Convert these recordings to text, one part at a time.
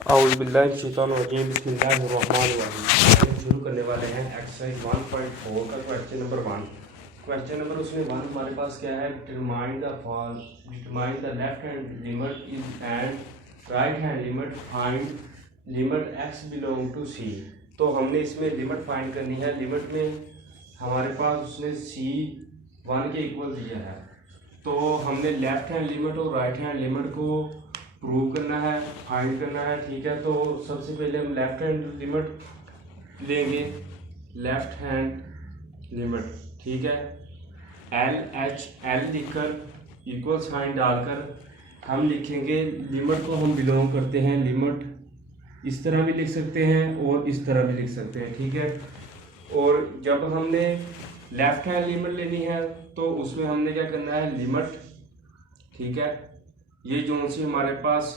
औज़ुबिल्लाहिमिनश्शैतानिर्रजीम बिस्मिल्लाहिर्रहमानिर्रहीम। शुरू करने वाले हैं एक्सरसाइज 1.4 का क्वेश्चन नंबर 1। क्वेश्चन नंबर उसमें 1 हमारे पास क्या है, determine the left hand limit and right hand limit, find limit x belong to c। तो हमने इसमें लिमिट फाइंड करनी है। लिमिट में हमारे पास उसने c 1 के इक्वल दिया है, तो हमने लेफ्ट हैंड लिमिट और राइट हैंड लिमिट को प्रूव करना है, फाइंड करना है। ठीक है, तो सबसे पहले हम लेफ्ट हैंड लिमिट लेंगे। लेफ्ट हैंड लिमिट, ठीक है, एल लिखकर इक्वल साइन डालकर हम लिखेंगे लिमिट को हम बिलोंग करते हैं। लिमिट इस तरह भी लिख सकते हैं और इस तरह भी लिख सकते हैं। ठीक है, और जब हमने लेफ्ट हैंड लिमिट लेनी है तो उसमें हमने क्या करना है, लिमिट, ठीक है, ये जो सी हमारे पास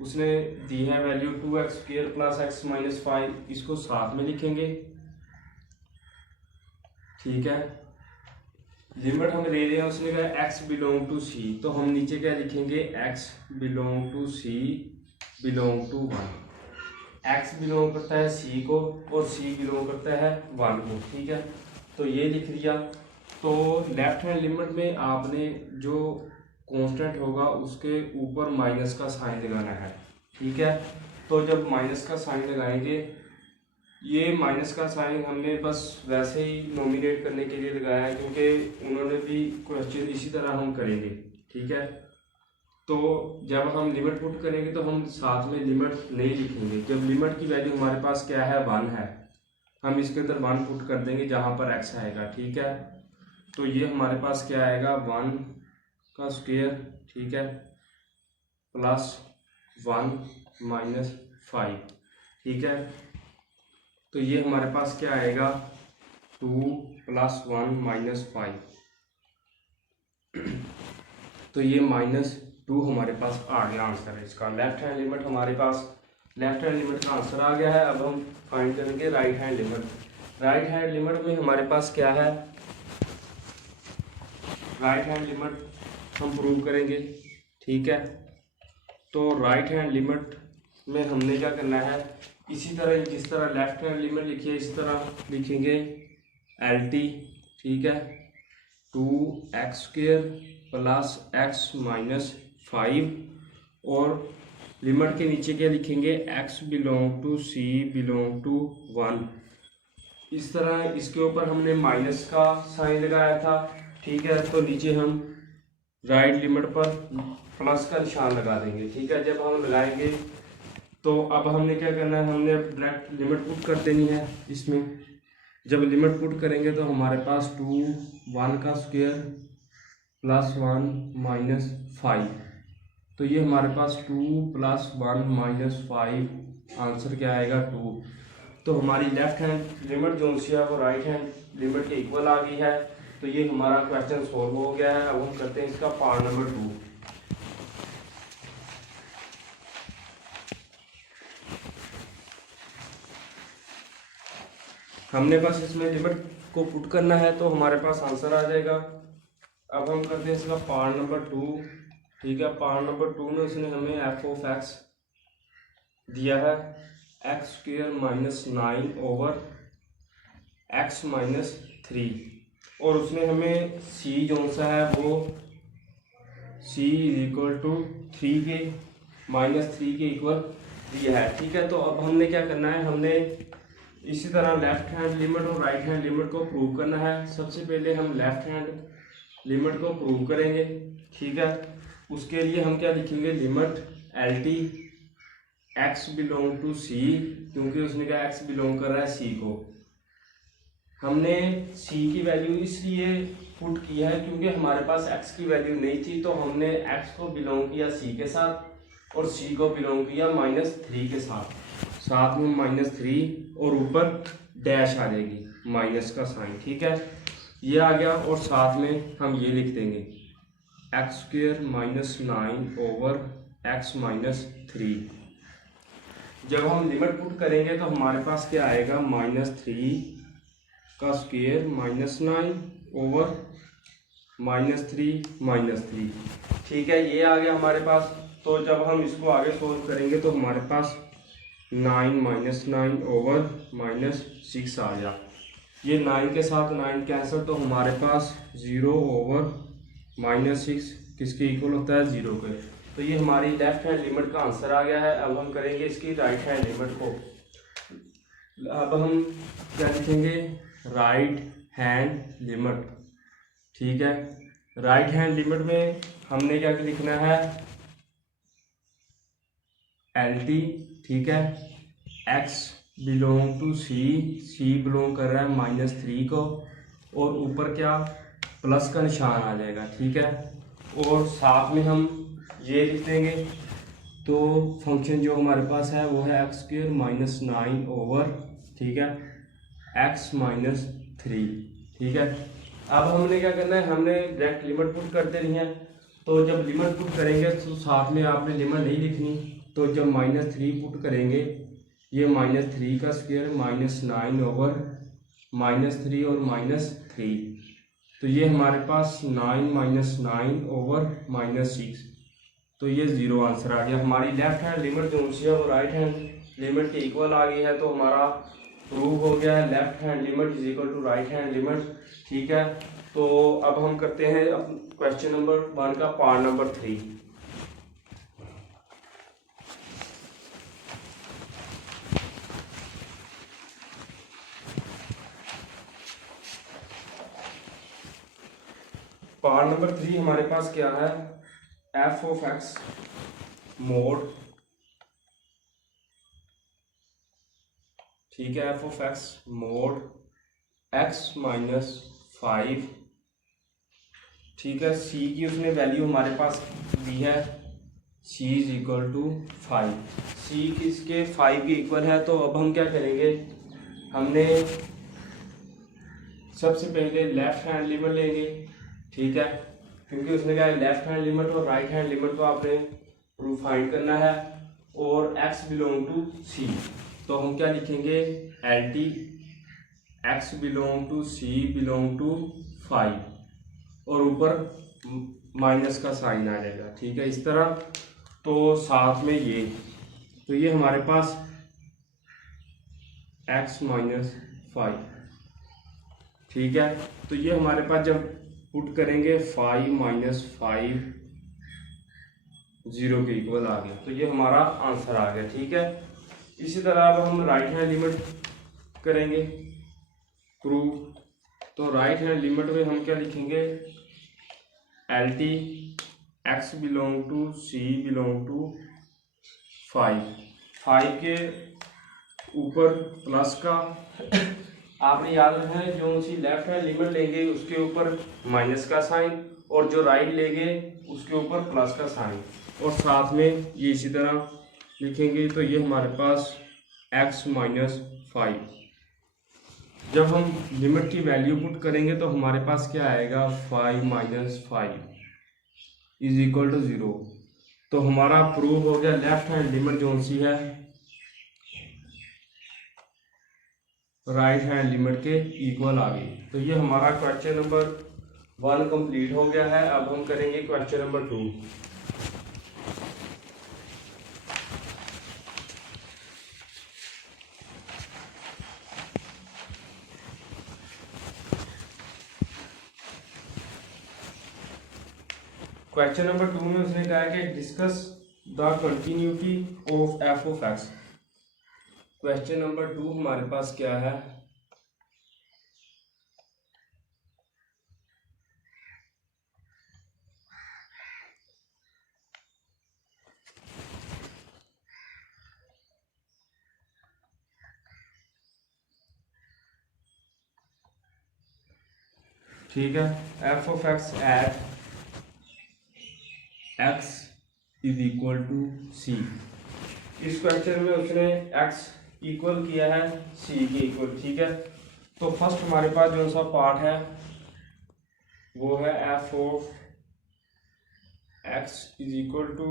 उसने दी है value 2x² plus x minus 5, इसको साथ में लिखेंगे। ठीक है, लिमिट हम ले रहे हैं, उसने कहा x बिलोंग टू c, तो हम नीचे क्या लिखेंगे, x belong to c belong to 1। x belong करता है c को और c बिलोंग करता है 1 को। ठीक है, तो ये लिख दिया। तो लेफ्ट हैंड लिमिट में आपने जो कांस्टेंट होगा उसके ऊपर माइनस का साइन लगाना है। ठीक है, तो जब माइनस का साइन लगाएंगे, ये माइनस का साइन हमने बस वैसे ही नॉमिनेट करने के लिए लगाया है, क्योंकि उन्होंने भी क्वेश्चन इसी तरह हम करेंगे। ठीक है, तो जब हम लिमिट पुट करेंगे तो हम साथ में लिमिट नहीं लिखेंगे। जब लिमिट की वैल्यू हमारे पास क्या है, 1 है, हम इसके अंदर 1 पुट कर देंगे जहाँ पर x आएगा। ठीक है, तो ये हमारे पास क्या आएगा, 1 का स्क्वायर, ठीक है, प्लस 1 माइनस 5। ठीक है, तो ये हमारे पास क्या आएगा, 2 प्लस 1 माइनस 5। तो ये -2 हमारे पास आ गया आंसर है इसका। लेफ्ट हैंड लिमिट हमारे पास, लेफ्ट हैंड लिमिट का आंसर आ गया है। अब हम फाइंड करेंगे right hand limit. Right hand limit में हमारे पास क्या है, राइट हैंड लिमिट हम प्रूव करेंगे। ठीक है, तो राइट हैंड लिमिट में हमने क्या करना है, इसी तरह जिस तरह लेफ्ट हैंड लिमिट लिखी है इस तरह लिखेंगे LT। ठीक है, 2x² प्लस x माइनस 5, और लिमिट के नीचे क्या लिखेंगे, x belong to c belong to 1। इस तरह इसके ऊपर हमने माइनस का साइन लगाया था। ठीक है, तो नीचे हम राइट लिमिट पर प्लस का निशान लगा देंगे। ठीक है, जब हम लगाएंगे तो अब हमने क्या करना है, हमने डायरेक्ट लिमिट पुट कर देनी है इसमें। जब लिमिट पुट करेंगे तो हमारे पास 2 1 का स्क्वायर प्लस 1 माइनस 5, तो ये हमारे पास 2 प्लस 1 माइनस 5, आंसर क्या आएगा, 2। तो हमारी लेफ्ट हैंड लिमिट जो सी है वो राइट हैंड लिमिट के इक्वल आ गई है। तो ये हमारा क्वेश्चन सॉल्व हो गया है। अब हम करते हैं इसका पार्ट नंबर 2। हमने बस इसमें लिमिट को पुट करना है तो हमारे पास आंसर आ जाएगा। अब हम करते हैं इसका पार्ट नंबर 2। ठीक है, पार्ट नंबर 2 में इसने हमें f(x) दिया है, x² minus 9 over x minus 3, और उसने हमें c जो सा है वो c इक्वल टू 3 के -3 के इक्वल दिया है। ठीक है, तो अब हमने क्या करना है, हमने इसी तरह लेफ्ट हैंड लिमिट और राइट हैंड लिमिट को प्रूव करना है। सबसे पहले हम लेफ्ट हैंड लिमिट को प्रूव करेंगे। ठीक है, उसके लिए हम क्या लिखेंगे, limit LT x belong to c, क्योंकि उसने कहा x बिलोंग कर रहा है c को। हमने c की वैल्यू इसलिए पुट किया है क्योंकि हमारे पास x की वैल्यू नहीं थी, तो हमने x को बिलोंग किया c के साथ और c को बिलोंग किया -3 के साथ में -3, और ऊपर डैश आ जाएगी माइनस का साइन। ठीक है, ये आ गया, और साथ में हम ये लिख देंगे x² minus 9 over x minus 3। जब हम लिमिट पुट करेंगे तो हमारे पास क्या आएगा, -3 का स्क्वायर माइनस 9 ओवर -3 -3। ठीक है, ये आ गया हमारे पास। तो जब हम इसको आगे सोल्व करेंगे तो हमारे पास 9 -9 ओवर -6 आ गया। ये 9 के साथ 9 कैंसिल, तो हमारे पास 0 ओवर -6 किसके इक्वल होता है, 0 के। तो ये हमारी लेफ्ट हैंड लिमिट का आंसर आ गया है। अब हम करेंगे इसकी राइट हैंड लिमिट को। अब हम क्या लिखेंगे, राइट हैंड लिमिट। ठीक है, राइट हैंड लिमिट में हमने क्या लिखना है, LT। ठीक है, x belong to c belong कर रहा है -3 को, और ऊपर क्या प्लस का निशान आ जाएगा। ठीक है, और साथ में हम ये लिख देंगे। तो फंक्शन जो हमारे पास है वो है x² -9 ओवर, ठीक है, x -3। ठीक है, अब हमने क्या करना है, हमने डायरेक्ट लिमिट पुट करते रही है। तो जब लिमिट पुट करेंगे तो साथ में आपने लिमिट नहीं लिखनी। तो जब -3 पुट करेंगे, ये -3 का स्क्वायर -9 ओवर -3 और -3, तो ये हमारे पास 9 -9 ओवर -6, तो ये 0 आंसर आ गया। हमारी लेफ्ट हैंड लिमिट जो सी है वो राइट हैंड लिमिट के इक्वल आ गई है। तो हमारा प्रूव हो गया है left hand limit is equal to right hand limit. ठीक है, तो अब हम करते हैं क्वेश्चन नंबर 1 का पार्ट नंबर 3। पार्ट नंबर 3 हमारे पास क्या है, f ऑफ x मोड। ठीक है, f of x mode x -5। ठीक है, c की उसने वैल्यू हमारे पास दी है, c is equal to 5। c किसके 5 के इक्वल है। तो अब हम क्या करेंगे, हमने सबसे पहले लेफ्ट हैंड लिमिट लेंगे। ठीक है, क्योंकि उसने क्या है, लेफ्ट हैंड लिमिट और राइट हैंड लिमिट को आपने प्रूफ फाइंड करना है, और x बिलोंग टू c। तो हम क्या लिखेंगे, LT x belong to c belong to 5, और ऊपर माइनस का साइन आ जाएगा। ठीक है, इस तरह। तो साथ में ये, तो ये हमारे पास x -5। ठीक है, तो ये हमारे पास जब पुट करेंगे 5 -5 0 के इक्वल आ गया। तो ये हमारा आंसर आ गया। ठीक है, इसी तरह अब हम राइट हैंड लिमिट करेंगे प्रूव। तो राइट हैंड लिमिट में हम क्या लिखेंगे, LT x belong to c belong to 5 के ऊपर प्लस का, आपने याद रखना है जो सी लेफ्ट हैंड लिमिट लेंगे उसके ऊपर माइनस का साइन, और जो राइट लेंगे उसके ऊपर प्लस का साइन, और साथ में ये इसी तरह लिखेंगे। तो ये हमारे पास x -5। जब हम लिमिट की वैल्यू पुट करेंगे तो हमारे पास क्या आएगा, 5 -5 इज इक्वल टू 0। तो हमारा प्रूव हो गया लेफ्ट हैंड लिमिट जो सी है राइट हैंड लिमिट के इक्वल आ गई। तो ये हमारा क्वेश्चन नंबर 1 कंप्लीट हो गया है। अब हम करेंगे क्वेश्चन नंबर 2। क्वेश्चन नंबर 2 में उसने कहा है कि discuss the continuity of f of x। Question number 2 हमारे पास क्या है, ठीक है, f of x at x is equal to c। इस क्वेश्चन में उसने x इक्वल किया है c के इक्वल। ठीक है, तो फर्स्ट हमारे पास जो सा पार्ट है वो है f of x is equal to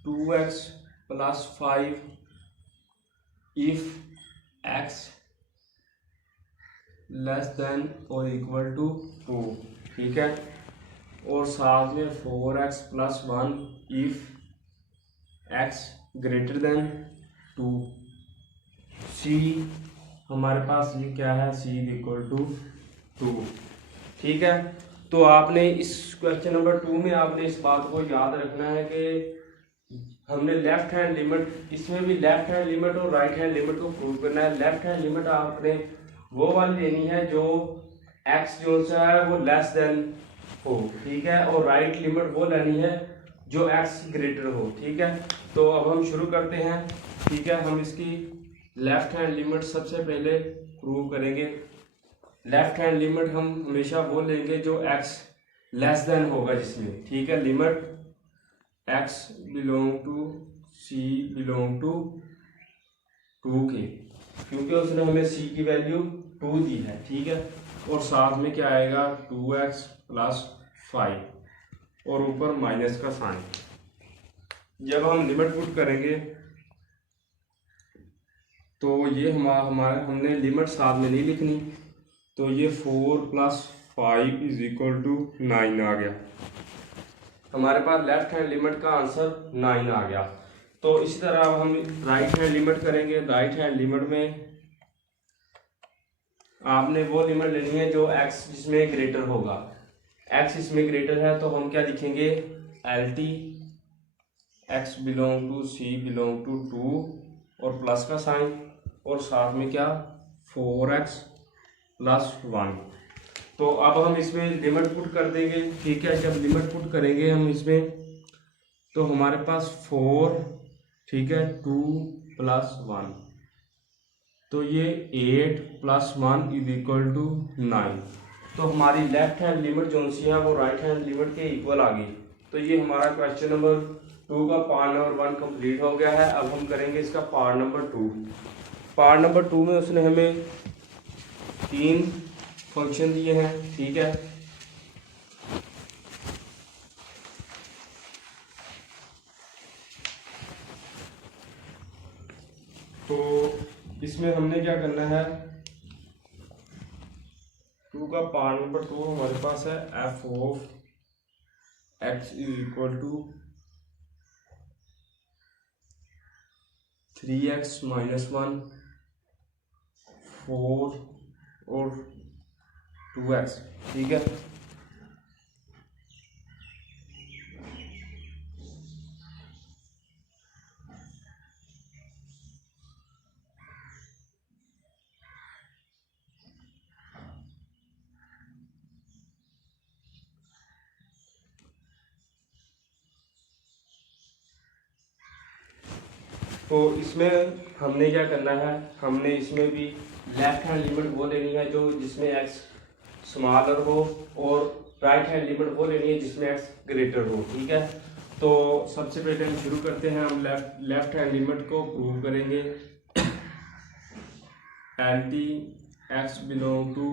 2x + 5 if x less than और इक्वल टू 2। ठीक है, और साथ में 4x + 1 if x greater than 2, c हमारे पास ये क्या है, c इक्वल टू 2। ठीक है, तो आपने इस क्वेश्चन नंबर 2 में आपने इस बात को याद रखना है कि हमने लेफ्ट हैंड लिमिट, इसमें भी लेफ्ट हैंड लिमिट और राइट हैंड लिमिट को प्रूव करना है। लेफ्ट हैंड लिमिट आपने वो वाली लेनी है जो x जो सा है वो लेस देन हो, ठीक है, और राइट लिमिट वो लेनी है जो x ग्रेटर हो। ठीक है, तो अब हम शुरू करते हैं। ठीक है, हम इसकी लेफ्ट हैंड लिमिट सबसे पहले प्रूव करेंगे। लेफ्ट हैंड लिमिट हम हमेशा वो लेंगे जो x लेस देन होगा जिसमें। ठीक है, limit x belong to c belong to 2 के, क्योंकि उसने हमें c की वैल्यू 2 दी है। ठीक है, और साथ में क्या आएगा 2x प्लस 5 और ऊपर माइनस का साइन। जब हम लिमिट पुट करेंगे तो ये हमारे हमने लिमिट साथ में नहीं लिखनी, तो ये 4 प्लस 5 इज इक्वल टू 9 आ गया। हमारे पास लेफ्ट हैंड लिमिट का आंसर 9 आ गया। तो इसी तरह अब हम राइट हैंड लिमिट करेंगे। राइट हैंड लिमिट में आपने वो लिमिट लेनी है जो x जिसमें ग्रेटर होगा। x इसमें ग्रेटर है तो हम क्या लिखेंगे, LT x belong to c belong to 2 और प्लस का साइन और साथ में क्या 4x प्लस 1। तो अब हम इसमें लिमिट पुट कर देंगे। ठीक है, जब लिमिट पुट करेंगे हम इसमें तो हमारे पास 4, ठीक है, 2 प्लस 1, तो ये 8 प्लस 1 इज इक्वल टू 9। तो हमारी लेफ्ट हैंड लिमिट जो सी है वो राइट हैंड लिमिट के इक्वल आ गई। तो ये हमारा क्वेश्चन नंबर 2 का पार्ट नंबर 1 कंप्लीट हो गया है। अब हम करेंगे इसका पार्ट नंबर 2। पार्ट नंबर 2 में उसने हमें 3 फंक्शन दिए हैं। ठीक है, तो इसमें हमने क्या करना है, 2 का पार्ट नंबर 2 हमारे पास है f of x is equal to 3x minus 1, 4 और 2x। ठीक है, तो इसमें हमने क्या करना है, हमने इसमें भी लेफ्ट हैंड लिमिट वो लेनी है जो जिसमें x स्मॉलर हो और राइट हैंड लिमिट वो लेनी है जिसमें x ग्रेटर हो। ठीक है, तो सबसे पहले हम शुरू करते हैं। हम लेफ्ट हैंड लिमिट को प्रूव करेंगे। LT x belong to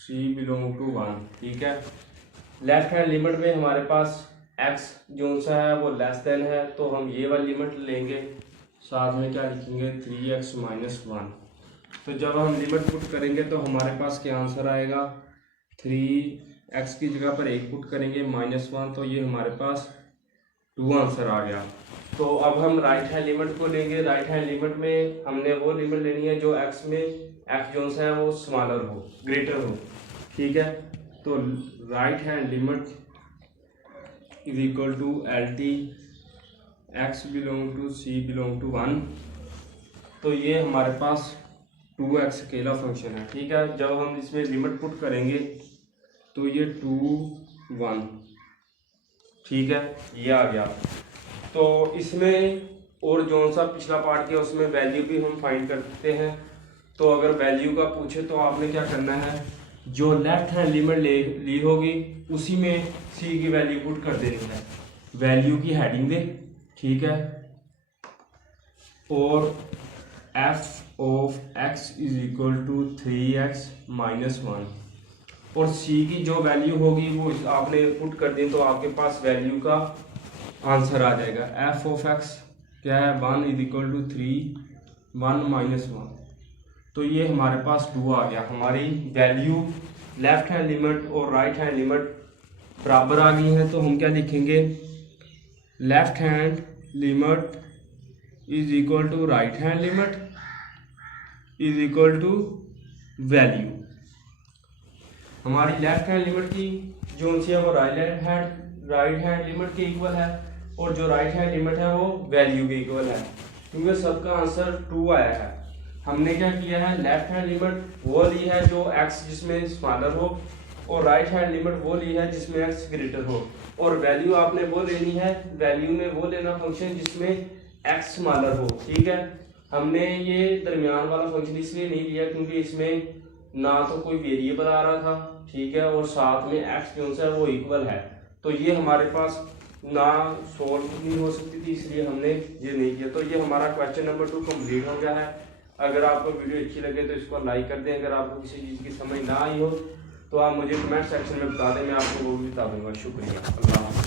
c belong to 1। ठीक है, लेफ्ट हैंड लिमिट में हमारे पास x जो सा है वो लेस देन है, तो हम ये वाली लिमिट लेंगे। साथ में क्या लिखेंगे 3x माइनस 1। तो जब हम लिमिट पुट करेंगे तो हमारे पास क्या आंसर आएगा, 3x की जगह पर 1 पुट करेंगे माइनस 1, तो ये हमारे पास 2 आंसर आ गया। तो अब हम राइट हैंड लिमिट को लेंगे। राइट हैंड लिमिट में हमने वो लिमिट लेनी है जो x में f जो है वो स्मॉलर हो, ग्रेटर हो। ठीक है, तो right hand limit is equal to LT x belong to c belong to 1। तो ये हमारे पास 2x अकेला फंक्शन है। ठीक है, जब हम इसमें लिमिट पुट करेंगे तो ये 2 1, ठीक है, ये आ गया। तो इसमें और जो सा पिछला पार्ट किया उसमें वैल्यू भी हम फाइंड करते हैं। तो अगर वैल्यू का पूछे तो आपने क्या करना है, जो लेफ्ट हैंड लिमिट ली होगी उसी में c की वैल्यू पुट कर देनी है, वैल्यू की हेडिंग दे। ठीक है, और f of x is equal to 3x minus 1 और c की जो वैल्यू होगी वो आपने पुट कर दी तो आपके पास वैल्यू का आंसर आ जाएगा। f ऑफ x क्या है 1 इज इक्वल टू 3 1 माइनस 1, तो ये हमारे पास 2 आ गया। हमारी वैल्यू लेफ्ट हैंड लिमिट और राइट हैंड लिमिट बराबर आ गई है। तो हम क्या लिखेंगे, left hand limit is equal to right hand limit is equal to value. हमारी लेफ्ट हैंड लिमिट की जो सी है वो राइट हैंड लिमिट के इक्वल है, और जो राइट हैंड लिमिट है वो वैल्यू के इक्वल है, क्योंकि सबका आंसर 2 आया है। हमने क्या किया है, लेफ्ट हैंड लिमिट वो ली है जो x जिसमें स्मॉलर हो, और राइट हैंड लिमिट वो ली है जिसमें x ग्रेटर हो, और वैल्यू आपने वो लेनी है, वैल्यू में वो लेना फंक्शन जिसमें x स्मॉलर हो। ठीक है, हमने ये दरमियान वाला फंक्शन इसलिए नहीं लिया क्योंकि इसमें ना तो कोई वेरिएबल आ रहा था, ठीक है, और साथ में x जो है वो इक्वल है, तो ये हमारे पास ना सोल्व नहीं हो सकती थी, इसलिए हमने ये नहीं किया। तो ये हमारा क्वेश्चन नंबर 2 कंप्लीट हो गया है। अगर आपको वीडियो अच्छी लगे तो इसको लाइक कर दें। अगर आपको किसी चीज़ की समझ ना आई हो तो आप मुझे कमेंट सेक्शन में बता दें, मैं आपको वो भी बता दूंगा। शुक्रिया, अल्लाह।